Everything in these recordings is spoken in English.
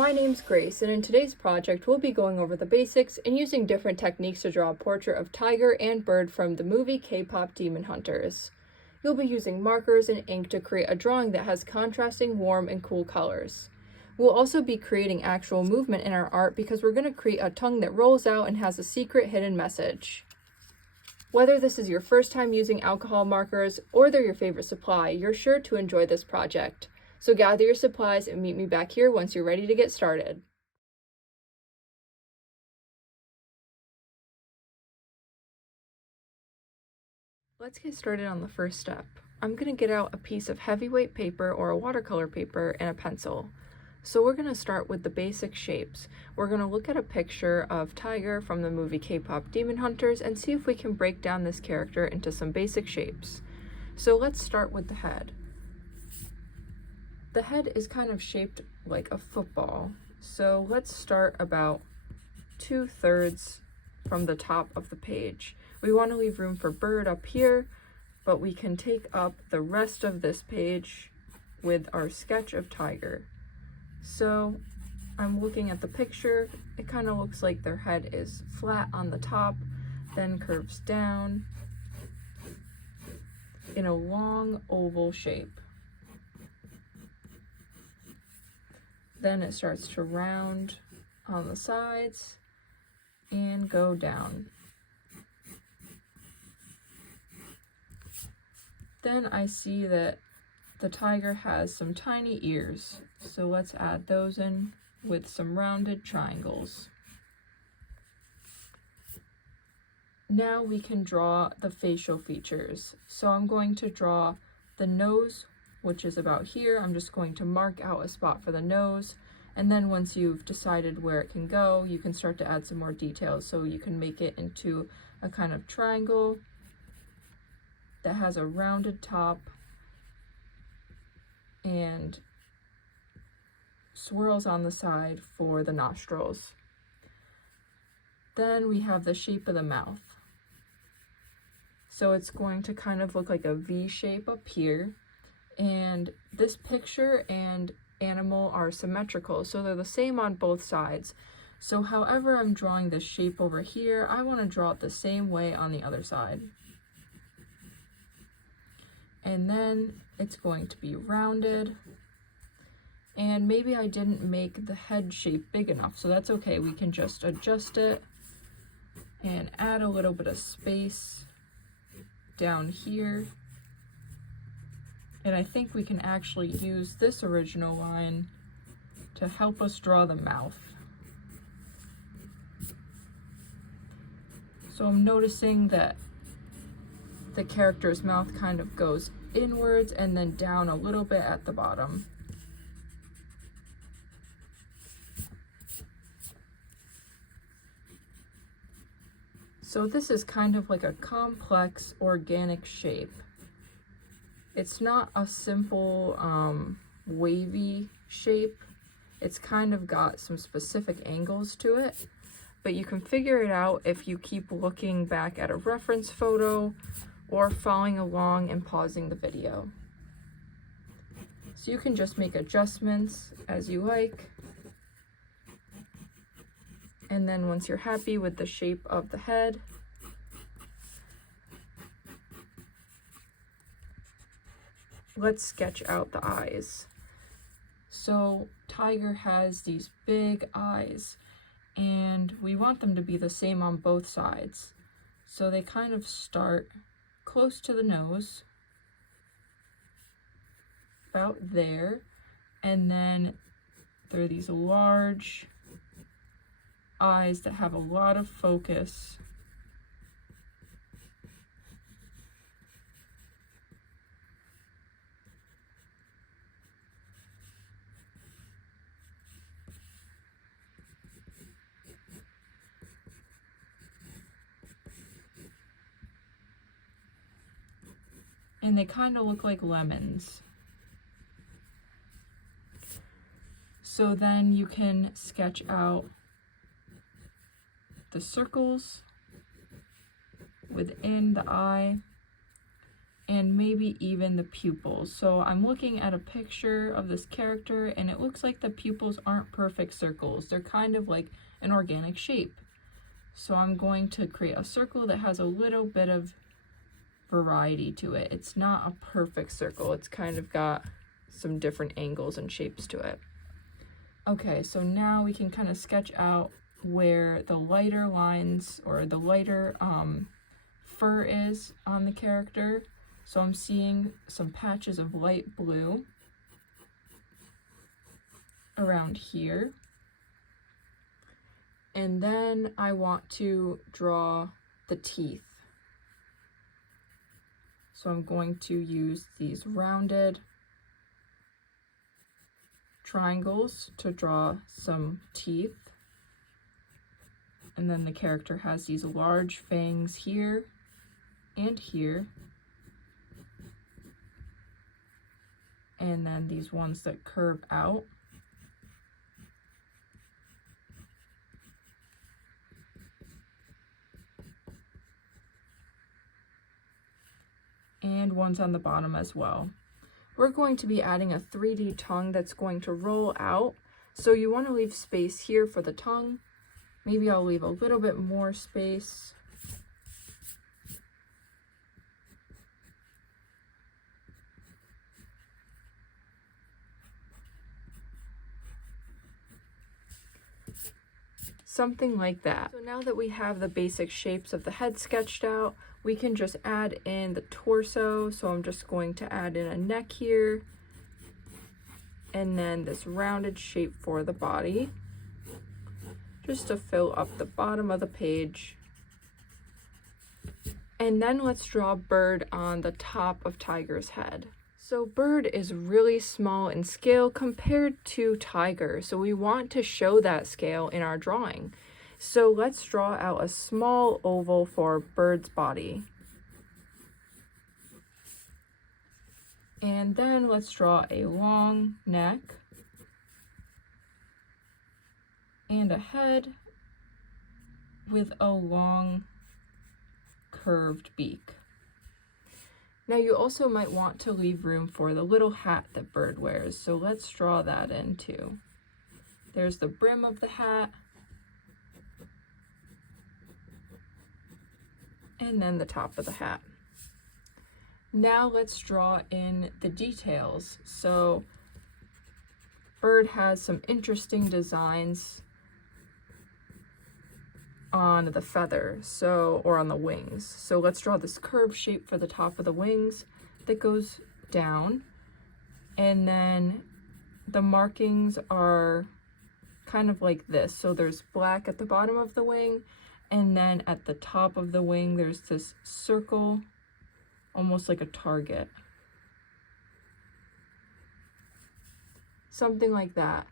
My name's Grace, and in today's project we'll be going over the basics and using different techniques to draw a portrait of Tiger and Bird from the movie K-pop Demon Hunters. You'll be using markers and ink to create a drawing that has contrasting, warm, and cool colors. We'll also be creating actual movement in our art because we're going to create a tongue that rolls out and has a secret hidden message. Whether this is your first time using alcohol markers or they're your favorite supply, you're sure to enjoy this project. So gather your supplies and meet me back here once you're ready to get started. Let's get started on the first step. I'm going to get out a piece of heavyweight paper or a watercolor paper and a pencil. So we're going to start with the basic shapes. We're going to look at a picture of Tiger from the movie K-pop Demon Hunters and see if we can break down this character into some basic shapes. So let's start with the head. The head is kind of shaped like a football. So let's start about 2/3 from the top of the page. We want to leave room for Bird up here, but we can take up the rest of this page with our sketch of Tiger. So I'm looking at the picture. It kind of looks like their head is flat on the top, then curves down in a long oval shape. Then it starts to round on the sides and go down. Then I see that the tiger has some tiny ears, so let's add those in with some rounded triangles. Now we can draw the facial features. So I'm going to draw the nose, which is about here. I'm just going to mark out a spot for the nose, and then once you've decided where it can go, you can start to add some more details. So you can make it into a kind of triangle that has a rounded top and swirls on the side for the nostrils. Then we have the shape of the mouth. So it's going to kind of look like a V shape up here. And this picture and animal are symmetrical, so they're the same on both sides. So however I'm drawing this shape over here, I want to draw it the same way on the other side. And then it's going to be rounded. And maybe I didn't make the head shape big enough, so that's okay. We can just adjust it and add a little bit of space down here. And I think we can actually use this original line to help us draw the mouth. So I'm noticing that the character's mouth kind of goes inwards and then down a little bit at the bottom. So this is kind of like a complex organic shape. It's not a simple wavy shape. It's kind of got some specific angles to it, but you can figure it out if you keep looking back at a reference photo or following along and pausing the video. So you can just make adjustments as you like. And then once you're happy with the shape of the head, let's sketch out the eyes. So Tiger has these big eyes and we want them to be the same on both sides. So they kind of start close to the nose, about there, and then there are these large eyes that have a lot of focus. And they kind of look like lemons. So then you can sketch out the circles within the eye and maybe even the pupils. So I'm looking at a picture of this character and it looks like the pupils aren't perfect circles. They're kind of like an organic shape. So I'm going to create a circle that has a little bit of variety to it. It's not a perfect circle. It's kind of got some different angles and shapes to it. Okay, so now we can kind of sketch out where the lighter lines or the lighter fur is on the character. So I'm seeing some patches of light blue around here. And then I want to draw the teeth. So I'm going to use these rounded triangles to draw some teeth. And then the character has these large fangs here and here. And then these ones that curve out. And ones on the bottom as well. We're going to be adding a 3D tongue that's going to roll out. So you want to leave space here for the tongue. Maybe I'll leave a little bit more space. Something like that. So now that we have the basic shapes of the head sketched out, we can just add in the torso. So I'm just going to add in a neck here, and then this rounded shape for the body, just to fill up the bottom of the page. And then let's draw Bird on the top of Tiger's head. So Bird is really small in scale compared to Tiger, so we want to show that scale in our drawing. So let's draw out a small oval for Bird's body. And then let's draw a long neck and a head with a long curved beak. Now you also might want to leave room for the little hat that Bird wears, so let's draw that in too. There's the brim of the hat, and then the top of the hat. Now let's draw in the details. So Bird has some interesting designs on the feather, or on the wings. So let's draw this curved shape for the top of the wings that goes down. And then the markings are kind of like this. So there's black at the bottom of the wing, and then at the top of the wing there's this circle, almost like a target. Something like that.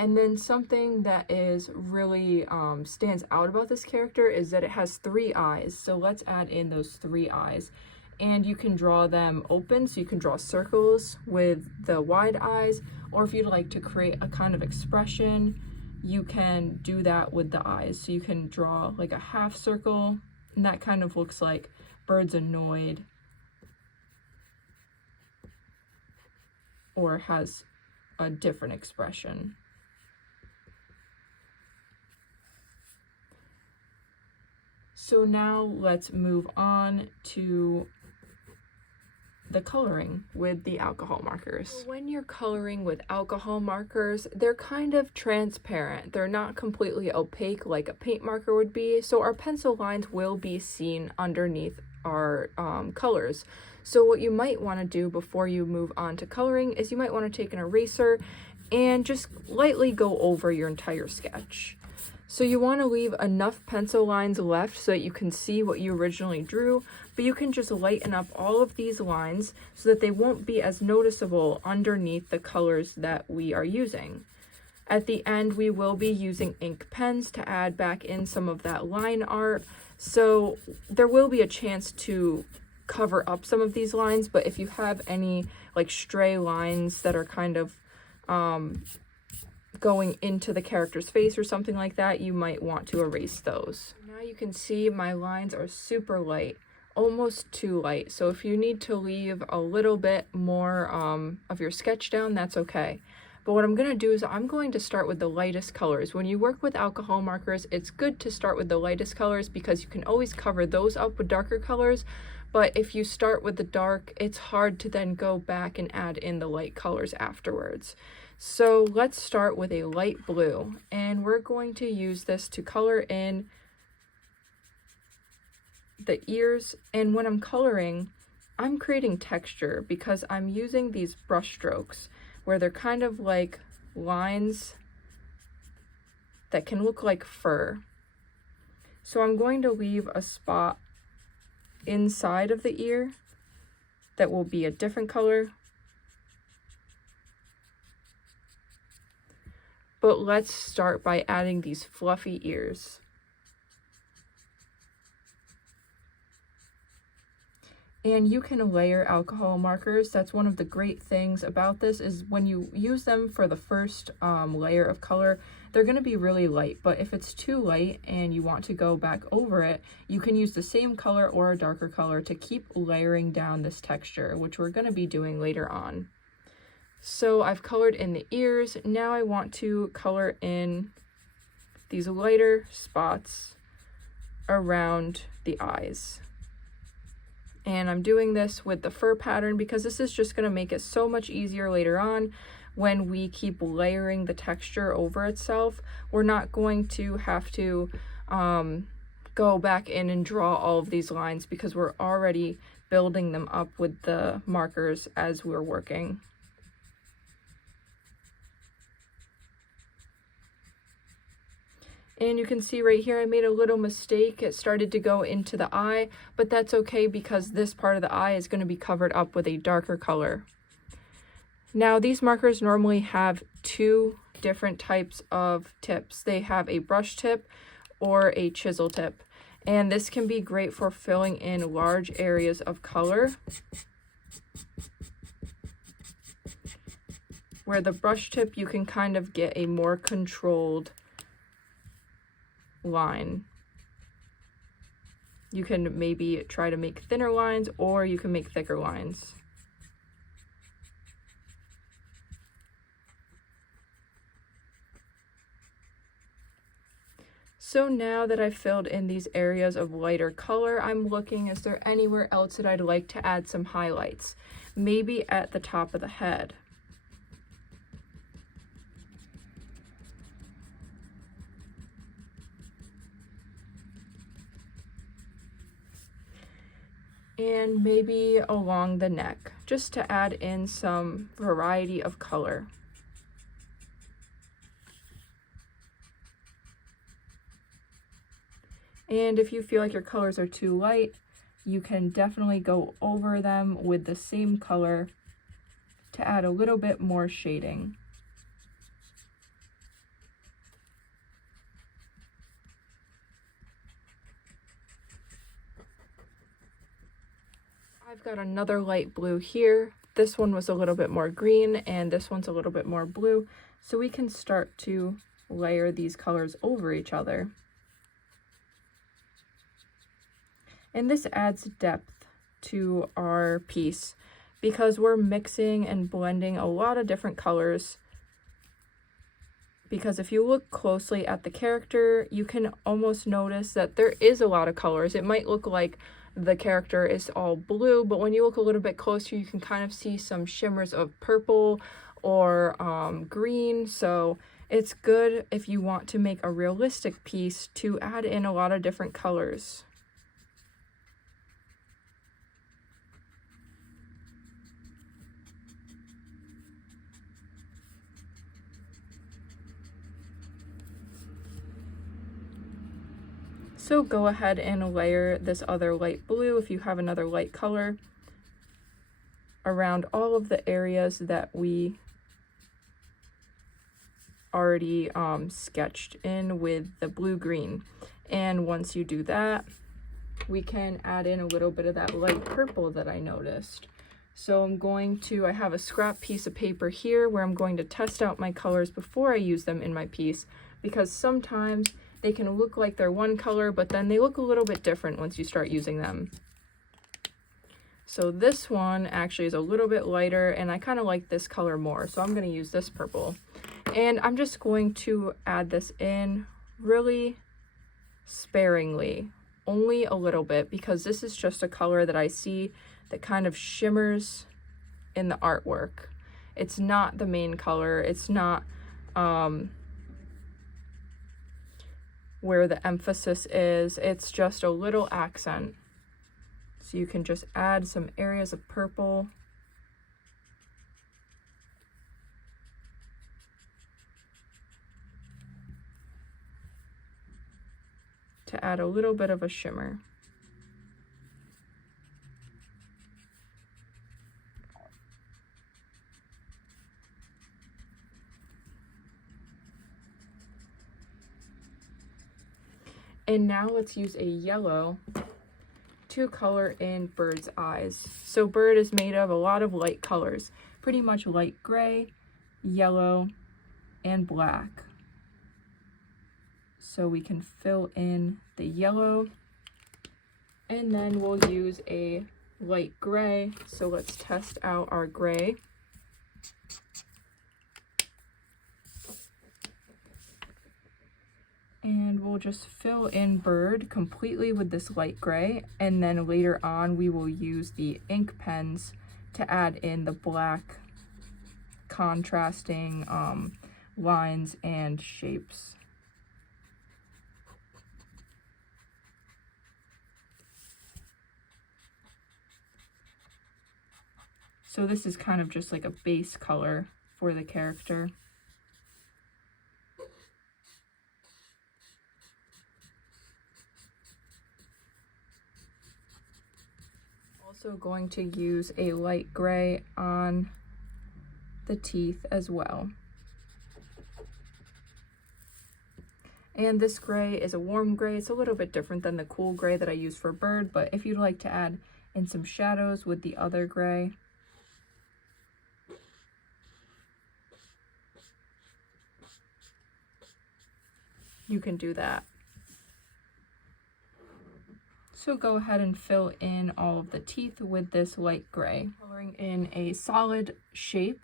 And then something that is really stands out about this character is that it has 3 eyes. So let's add in those 3 eyes. And you can draw them open, so you can draw circles with the wide eyes, or if you'd like to create a kind of expression, you can do that with the eyes. So you can draw like a half circle, and that kind of looks like Bird's annoyed, or has a different expression. So now let's move on to the coloring with the alcohol markers. When you're coloring with alcohol markers, they're kind of transparent. They're not completely opaque like a paint marker would be, so our pencil lines will be seen underneath our colors. So what you might want to do before you move on to coloring is you might want to take an eraser and just lightly go over your entire sketch. So you want to leave enough pencil lines left so that you can see what you originally drew, but you can just lighten up all of these lines so that they won't be as noticeable underneath the colors that we are using. At the end, we will be using ink pens to add back in some of that line art, so there will be a chance to cover up some of these lines, but if you have any like stray lines that are kind of going into the character's face or something like that, you might want to erase those. Now you can see my lines are super light. almost too light. So if you need to leave a little bit more of your sketch down, that's okay. But what I'm going to do is I'm going to start with the lightest colors. When you work with alcohol markers, it's good to start with the lightest colors because you can always cover those up with darker colors. But if you start with the dark, it's hard to then go back and add in the light colors afterwards. So let's start with a light blue, and we're going to use this to color in the ears. And when I'm coloring, I'm creating texture because I'm using these brush strokes where they're kind of like lines that can look like fur. So I'm going to leave a spot inside of the ear that will be a different color. But let's start by adding these fluffy ears. And you can layer alcohol markers. That's one of the great things about this, is when you use them for the first layer of color, they're going to be really light. But if it's too light and you want to go back over it, you can use the same color or a darker color to keep layering down this texture, which we're going to be doing later on. So I've colored in the ears. Now I want to color in these lighter spots around the eyes. And I'm doing this with the fur pattern because this is just going to make it so much easier later on when we keep layering the texture over itself. We're not going to have to go back in and draw all of these lines because we're already building them up with the markers as we're working. And you can see right here, I made a little mistake. It started to go into the eye, but that's okay because this part of the eye is going to be covered up with a darker color. Now, these markers normally have two different types of tips. They have a brush tip or a chisel tip. And this can be great for filling in large areas of color, where the brush tip, you can kind of get a more controlled line. You can maybe try to make thinner lines, or you can make thicker lines. So now that I've filled in these areas of lighter color, I'm looking, is there anywhere else that I'd like to add some highlights? Maybe at the top of the head. And maybe along the neck, just to add in some variety of color. And if you feel like your colors are too light, you can definitely go over them with the same color to add a little bit more shading. I've got another light blue here. This one was a little bit more green and this one's a little bit more blue. So we can start to layer these colors over each other. And this adds depth to our piece because we're mixing and blending a lot of different colors. Because if you look closely at the character, you can almost notice that there is a lot of colors. It might look like the character is all blue, but when you look a little bit closer, you can kind of see some shimmers of purple or green. So it's good if you want to make a realistic piece to add in a lot of different colors. So go ahead and layer this other light blue, if you have another light color, around all of the areas that we already sketched in with the blue-green. And once you do that, we can add in a little bit of that light purple that I noticed. So I have a scrap piece of paper here where I'm going to test out my colors before I use them in my piece, because sometimes they can look like they're one color, but then they look a little bit different once you start using them. So this one actually is a little bit lighter, and I kind of like this color more, so I'm going to use this purple. And I'm just going to add this in really sparingly, only a little bit, because this is just a color that I see that kind of shimmers in the artwork. It's not the main color, it's not where the emphasis is, it's just a little accent. So you can just add some areas of purple. To add a little bit of a shimmer. And now let's use a yellow to color in Bird's eyes. So Bird is made of a lot of light colors, pretty much light gray, yellow, and black. So we can fill in the yellow, and then we'll use a light gray. So let's test out our gray. And we'll just fill in Bird completely with this light gray, and then later on we will use the ink pens to add in the black contrasting lines and shapes. So this is kind of just like a base color for the character. Also going to use a light gray on the teeth as well. And this gray is a warm gray. It's a little bit different than the cool gray that I use for Bird, but if you'd like to add in some shadows with the other gray, you can do that. So go ahead and fill in all of the teeth with this light gray. Coloring in a solid shape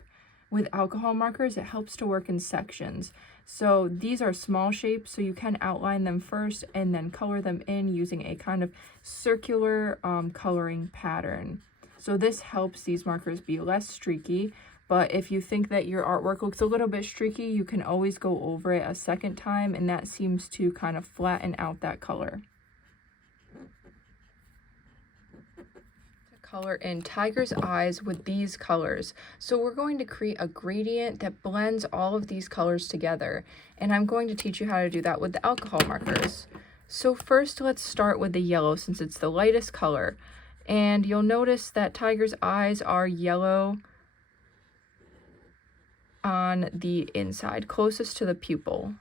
with alcohol markers, it helps to work in sections. So these are small shapes, so you can outline them first and then color them in using a kind of circular coloring pattern. So this helps these markers be less streaky, but if you think that your artwork looks a little bit streaky, you can always go over it a second time, and that seems to kind of flatten out that color. Color in Tiger's eyes with these colors. So we're going to create a gradient that blends all of these colors together, and I'm going to teach you how to do that with the alcohol markers. So first let's start with the yellow, since it's the lightest color, and you'll notice that Tiger's eyes are yellow on the inside, closest to the pupil.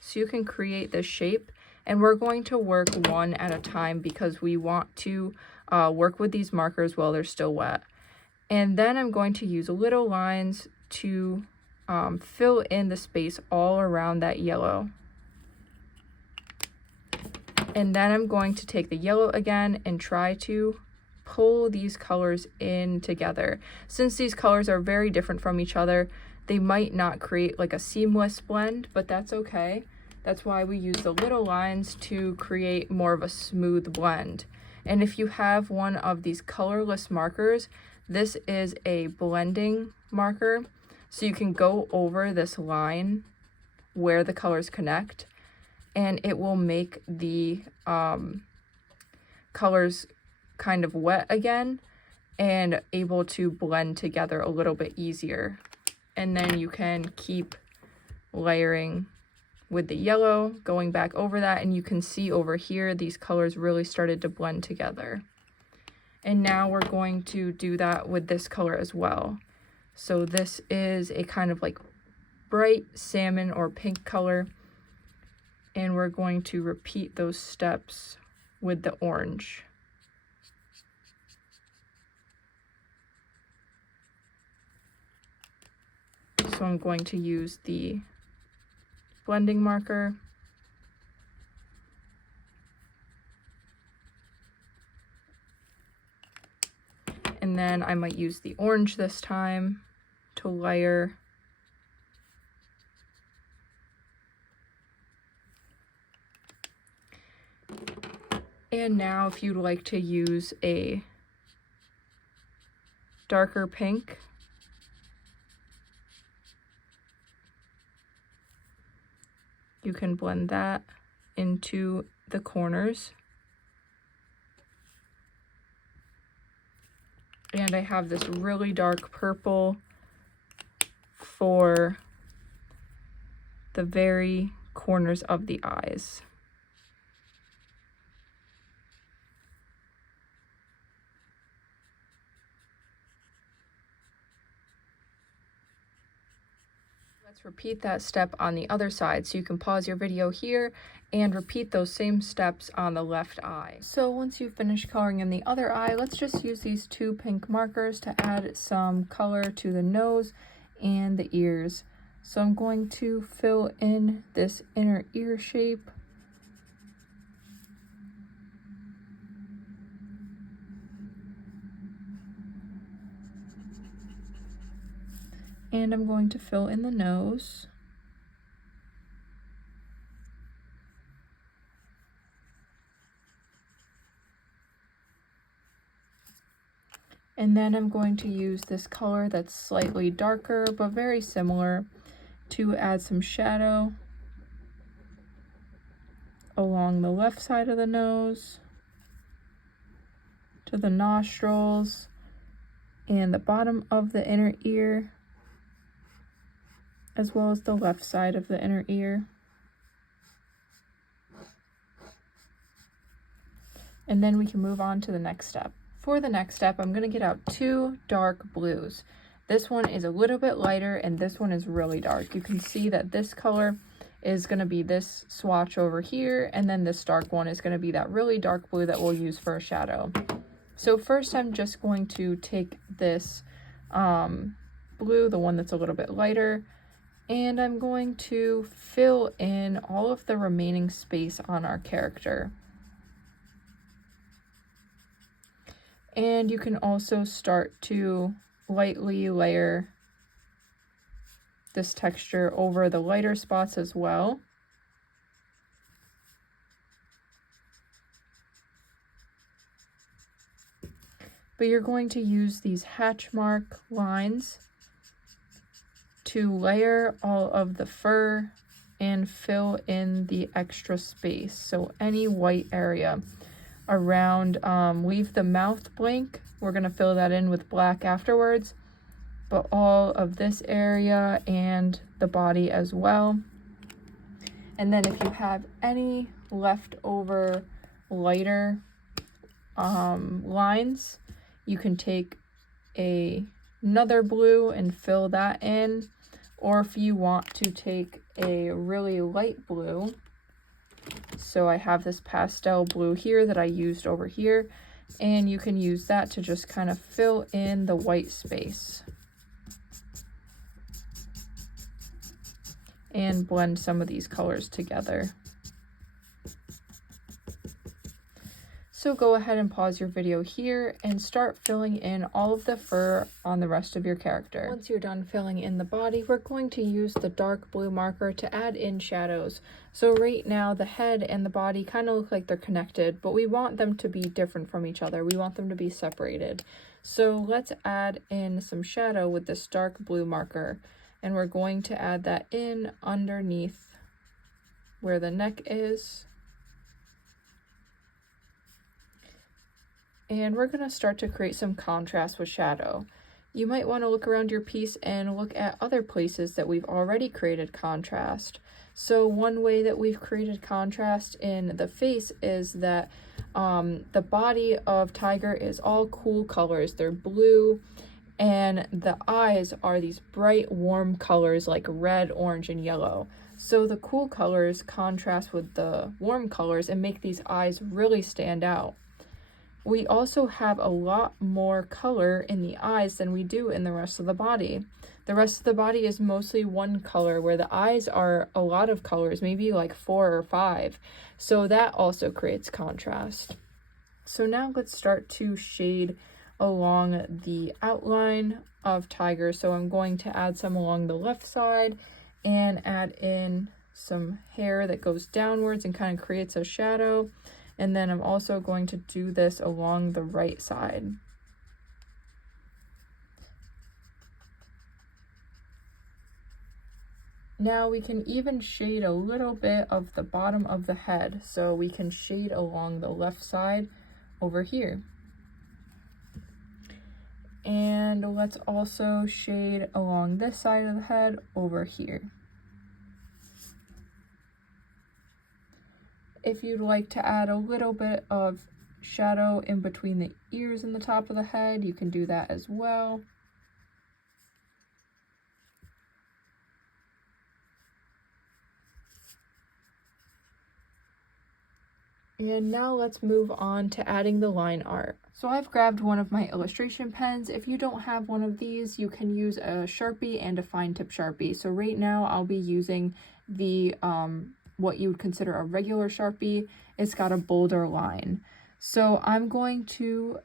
So you can create this shape, and we're going to work one at a time because we want to work with these markers while they're still wet. And then I'm going to use little lines to fill in the space all around that yellow. And then I'm going to take the yellow again and try to pull these colors in together. Since these colors are very different from each other, they might not create like a seamless blend, but that's okay. That's why we use the little lines to create more of a smooth blend. And if you have one of these colorless markers, this is a blending marker. So you can go over this line where the colors connect, and it will make the colors kind of wet again and able to blend together a little bit easier. And then you can keep layering with the yellow, going back over that, and you can see over here these colors really started to blend together. And now we're going to do that with this color as well. So this is a kind of like bright salmon or pink color, and we're going to repeat those steps with the orange. So I'm going to use the blending marker. And then I might use the orange this time to layer. And now if you'd like to use a darker pink, you can blend that into the corners. And I have this really dark purple for the very corners of the eyes. Let's repeat that step on the other side. So you can pause your video here and repeat those same steps on the left eye. So once you've finished coloring in the other eye, let's just use these 2 pink markers to add some color to the nose and the ears. So I'm going to fill in this inner ear shape. And I'm going to fill in the nose. And then I'm going to use this color that's slightly darker but very similar to add some shadow along the left side of the nose, to the nostrils, and the bottom of the inner ear, as well as the left side of the inner ear. And then we can move on to the next step. For the next step, I'm going to get out 2 dark blues. This one is a little bit lighter and this one is really dark. You can see that this color is going to be this swatch over here, and then this dark one is going to be that really dark blue that we'll use for a shadow. So first I'm just going to take this blue, the one that's a little bit lighter, and I'm going to fill in all of the remaining space on our character. And you can also start to lightly layer this texture over the lighter spots as well. But you're going to use these hatch mark lines to layer all of the fur and fill in the extra space. So any white area around, leave the mouth blank. We're going to fill that in with black afterwards, but all of this area and the body as well. And then if you have any leftover lighter lines, you can take another blue and fill that in, or if you want to take a really light blue, so I have this pastel blue here that I used over here, and you can use that to just kind of fill in the white space and blend some of these colors together. So go ahead and pause your video here and start filling in all of the fur on the rest of your character. Once you're done filling in the body, we're going to use the dark blue marker to add in shadows. So right now the head and the body kind of look like they're connected, but we want them to be different from each other. We want them to be separated. So let's add in some shadow with this dark blue marker, and we're going to add that in underneath where the neck is. And we're going to start to create some contrast with shadow. You might want to look around your piece and look at other places that we've already created contrast. So one way that we've created contrast in the face is that the body of Tiger is all cool colors. They're blue, and the eyes are these bright, warm colors like red, orange, and yellow. So the cool colors contrast with the warm colors and make these eyes really stand out. We also have a lot more color in the eyes than we do in the rest of the body. The rest of the body is mostly one color, where the eyes are a lot of colors, maybe like 4 or 5. So that also creates contrast. So now let's start to shade along the outline of Tiger. So I'm going to add some along the left side and add in some hair that goes downwards and kind of creates a shadow. And then I'm also going to do this along the right side. Now we can even shade a little bit of the bottom of the head. So we can shade along the left side over here. And let's also shade along this side of the head over here. If you'd like to add a little bit of shadow in between the ears and the top of the head, you can do that as well. And now let's move on to adding the line art. So I've grabbed one of my illustration pens. If you don't have one of these, you can use a Sharpie and a fine tip Sharpie. So right now I'll be using the what you would consider a regular Sharpie. It's got a bolder line. So I'm going to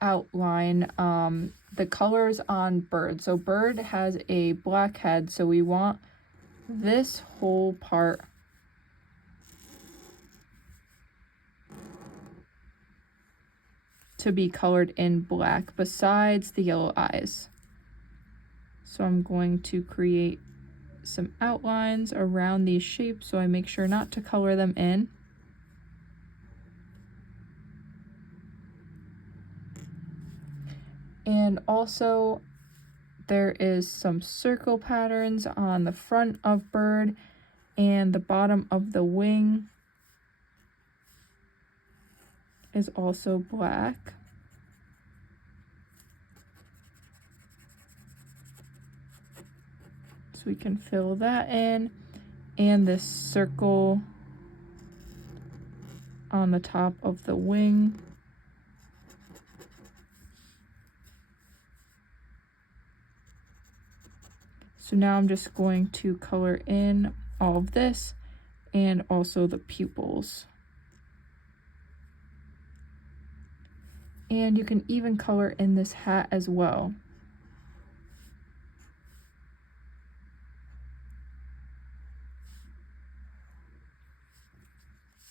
outline the colors on Bird. So Bird has a black head, so we want this whole part to be colored in black besides the yellow eyes. So I'm going to create some outlines around these shapes so I make sure not to color them in. And also there is some circle patterns on the front of Bird and the bottom of the wing is also black. So we can fill that in, and this circle on the top of the wing. So now I'm just going to color in all of this and also the pupils. And you can even color in this hat as well.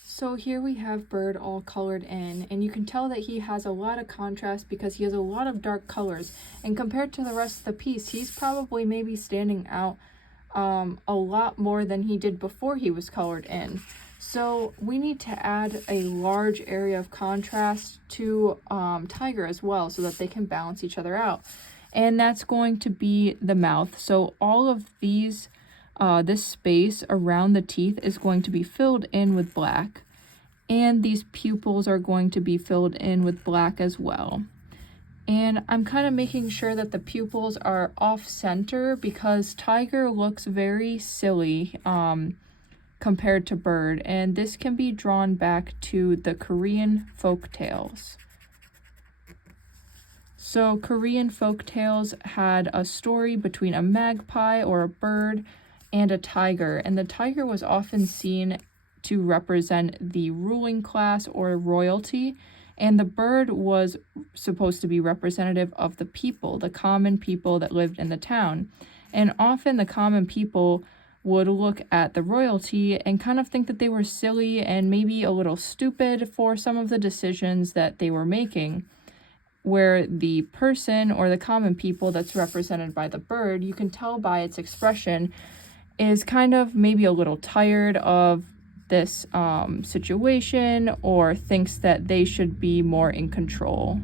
So here we have Bird all colored in, and you can tell that he has a lot of contrast because he has a lot of dark colors. And compared to the rest of the piece, he's probably maybe standing out a lot more than he did before he was colored in. So we need to add a large area of contrast to Tiger as well so that they can balance each other out. And that's going to be the mouth. So all of these, this space around the teeth is going to be filled in with black. And these pupils are going to be filled in with black as well. And I'm kind of making sure that the pupils are off center because Tiger looks very silly compared to Bird, and this can be drawn back to the Korean folk tales. So Korean folk tales had a story between a magpie or a bird and a tiger, and the tiger was often seen to represent the ruling class or royalty, and the bird was supposed to be representative of the people, the common people that lived in the town. And often the common people would look at the royalty and kind of think that they were silly and maybe a little stupid for some of the decisions that they were making. Where the person or the common people that's represented by the bird, you can tell by its expression, is kind of maybe a little tired of this situation or thinks that they should be more in control.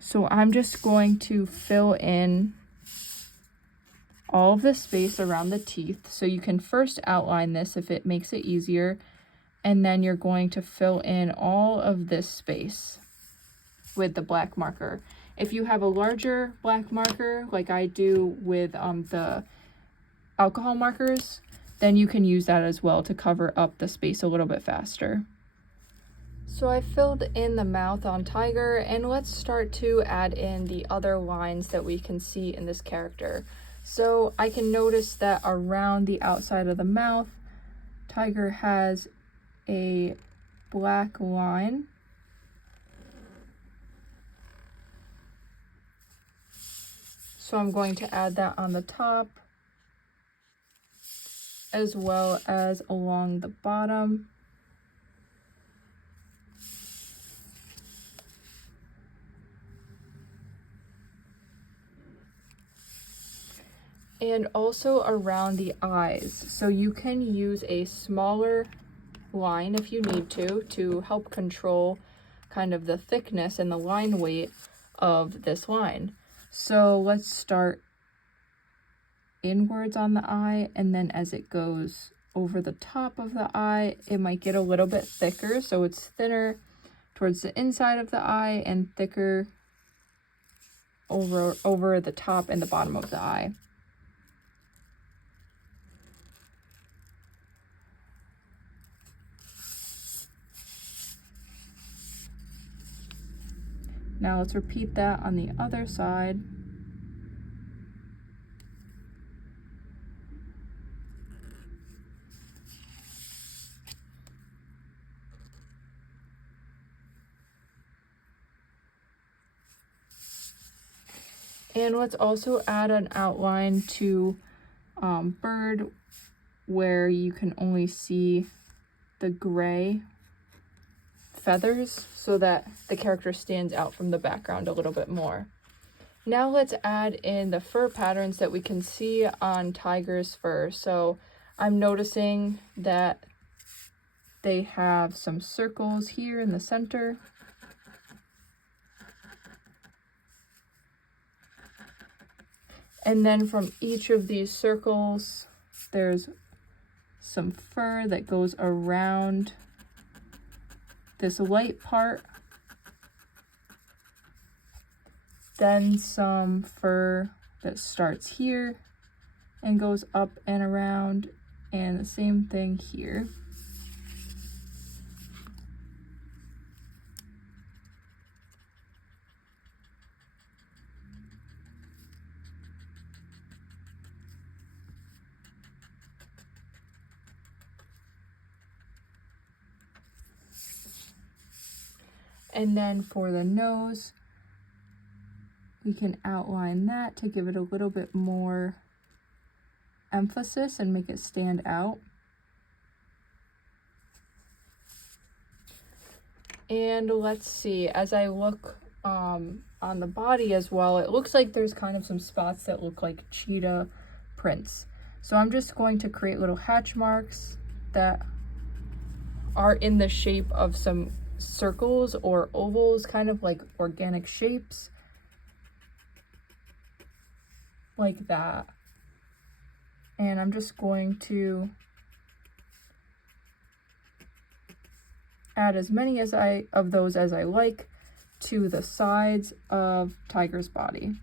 So I'm just going to fill in all of the space around the teeth. So you can first outline this if it makes it easier, and then you're going to fill in all of this space with the black marker. If you have a larger black marker, like I do with the alcohol markers, then you can use that as well to cover up the space a little bit faster. So I filled in the mouth on Tiger, and let's start to add in the other lines that we can see in this character. So I can notice that around the outside of the mouth, Tiger has a black line. So I'm going to add that on the top as well as along the bottom. And also around the eyes. So you can use a smaller line if you need to help control kind of the thickness and the line weight of this line. So let's start inwards on the eye, and then as it goes over the top of the eye, it might get a little bit thicker. So it's thinner towards the inside of the eye and thicker over the top and the bottom of the eye. Now let's repeat that on the other side. And let's also add an outline to bird where you can only see the gray feathers so that the character stands out from the background a little bit more. Now let's add in the fur patterns that we can see on Tiger's fur. So I'm noticing that they have some circles here in the center. And then from each of these circles, there's some fur that goes around this light part. Then some fur that starts here and goes up and around, and the same thing here. And then for the nose, we can outline that to give it a little bit more emphasis and make it stand out. And let's see, as I look on the body as well, it looks like there's kind of some spots that look like cheetah prints. So I'm just going to create little hatch marks that are in the shape of some circles or ovals, kind of like organic shapes, like that. And I'm just going to add as many of those as I like to the sides of Tiger's body.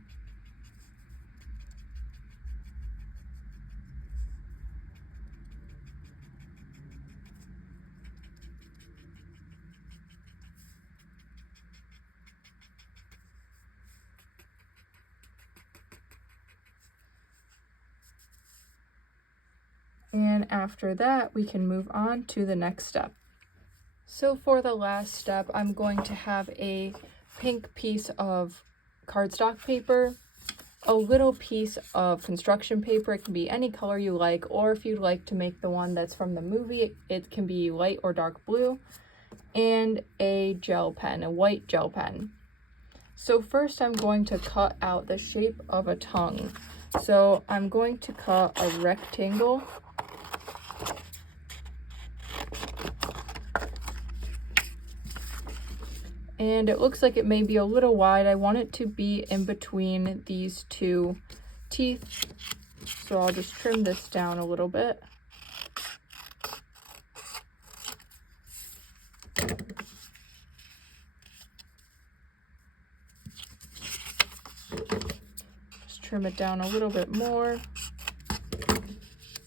And after that, we can move on to the next step. So for the last step, I'm going to have a pink piece of cardstock paper, a little piece of construction paper. It can be any color you like, or if you'd like to make the one that's from the movie, it can be light or dark blue, and a gel pen, a white gel pen. So first I'm going to cut out the shape of a tongue. So I'm going to cut a rectangle. And it looks like it may be a little wide. I want it to be in between these two teeth. So I'll just trim this down a little bit. Just trim it down a little bit more.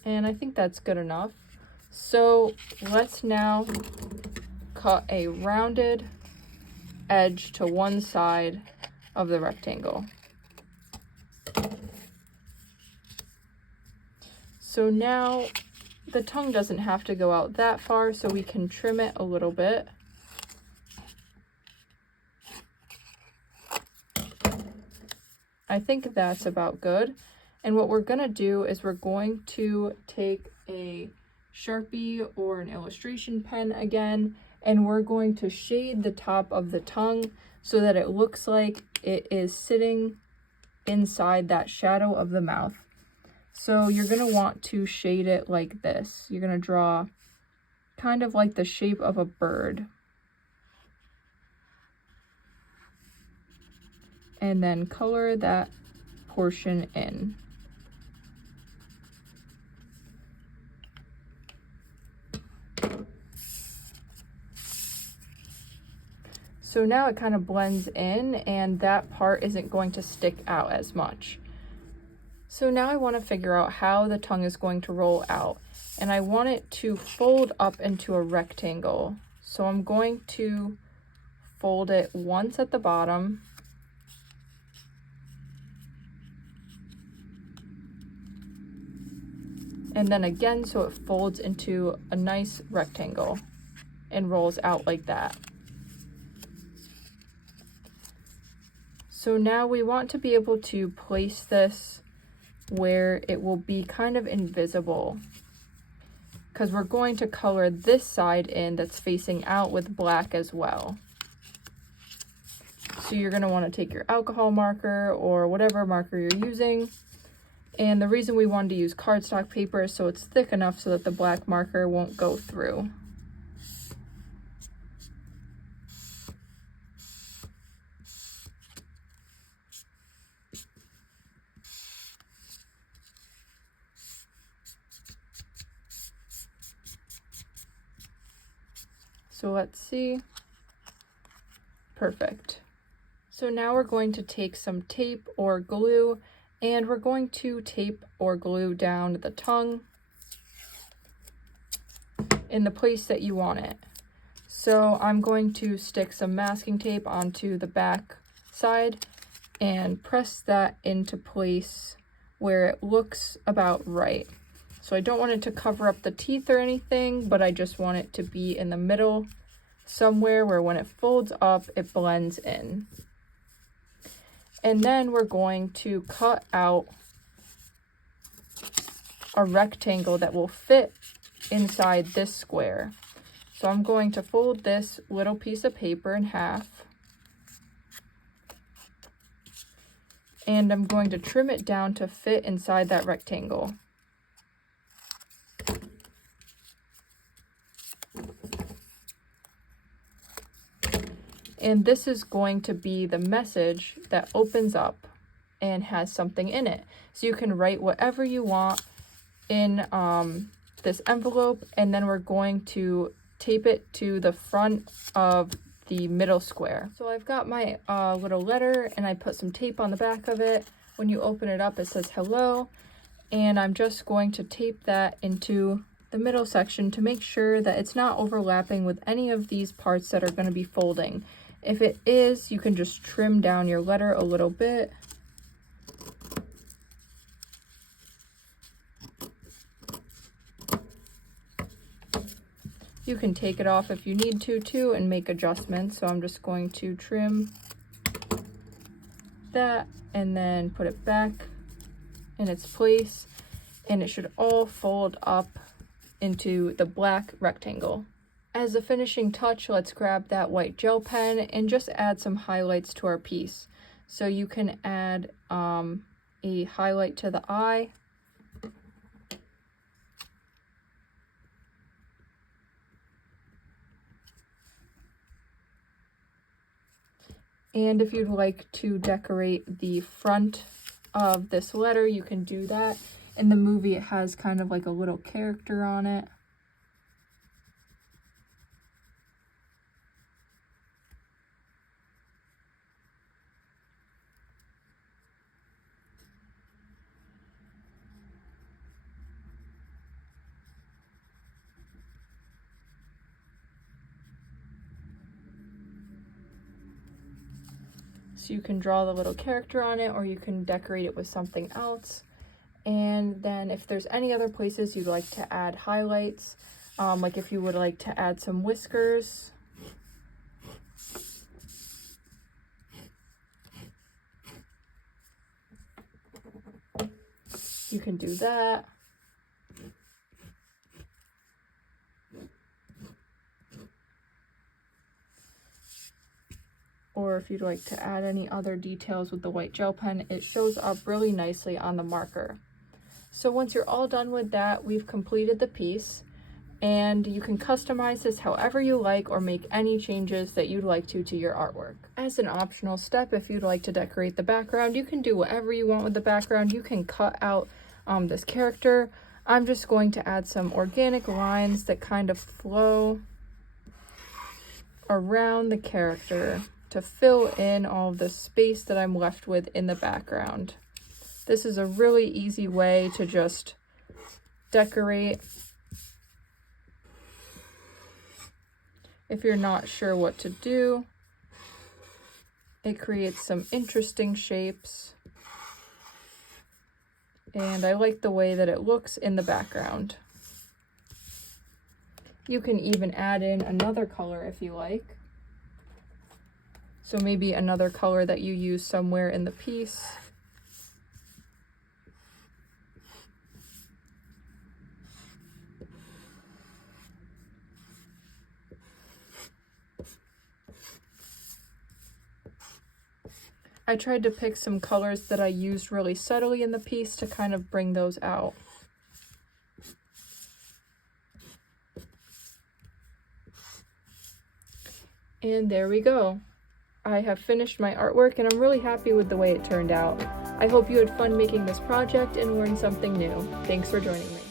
And I think that's good enough. So let's now cut a rounded edge to one side of the rectangle. So now the tongue doesn't have to go out that far, so we can trim it a little bit. I think that's about good. And what we're gonna do is we're going to take a Sharpie or an illustration pen again, and we're going to shade the top of the tongue so that it looks like it is sitting inside that shadow of the mouth. So you're gonna want to shade it like this. You're gonna draw kind of like the shape of a bird. And then color that portion in. So now it kind of blends in and that part isn't going to stick out as much. So now I want to figure out how the tongue is going to roll out, and I want it to fold up into a rectangle. So I'm going to fold it once at the bottom, and then again so it folds into a nice rectangle and rolls out like that. So now we want to be able to place this where it will be kind of invisible, because we're going to color this side in that's facing out with black as well. So you're going to want to take your alcohol marker or whatever marker you're using. And the reason we wanted to use cardstock paper is so it's thick enough so that the black marker won't go through. So let's see. Perfect. So now we're going to take some tape or glue, and we're going to tape or glue down the tongue in the place that you want it. So I'm going to stick some masking tape onto the back side and press that into place where it looks about right. So I don't want it to cover up the teeth or anything, but I just want it to be in the middle somewhere where when it folds up, it blends in. And then we're going to cut out a rectangle that will fit inside this square. So I'm going to fold this little piece of paper in half, and I'm going to trim it down to fit inside that rectangle. And this is going to be the message that opens up and has something in it. So you can write whatever you want in this envelope, and then we're going to tape it to the front of the middle square. So I've got my little letter, and I put some tape on the back of it. When you open it up, it says hello, and I'm just going to tape that into the middle section to make sure that it's not overlapping with any of these parts that are going to be folding. If it is, you can just trim down your letter a little bit. You can take it off if you need to too and make adjustments. So I'm just going to trim that and then put it back in its place, and it should all fold up into the black rectangle. As a finishing touch, let's grab that white gel pen and just add some highlights to our piece. So you can add a highlight to the eye. And if you'd like to decorate the front of this letter, you can do that. In the movie, it has kind of like a little character on it. So you can draw the little character on it, or you can decorate it with something else. And then if there's any other places you'd like to add highlights, like if you would like to add some whiskers, you can do that. Or if you'd like to add any other details with the white gel pen, it shows up really nicely on the marker. So once you're all done with that, we've completed the piece, and you can customize this however you like or make any changes that you'd like to your artwork. As an optional step, if you'd like to decorate the background, you can do whatever you want with the background. You can cut out this character. I'm just going to add some organic lines that kind of flow around the character to fill in all of the space that I'm left with in the background. This is a really easy way to just decorate if you're not sure what to do. It creates some interesting shapes, and I like the way that it looks in the background. You can even add in another color if you like. So maybe another color that you use somewhere in the piece. I tried to pick some colors that I used really subtly in the piece to kind of bring those out. And there we go. I have finished my artwork and I'm really happy with the way it turned out. I hope you had fun making this project and learned something new. Thanks for joining me.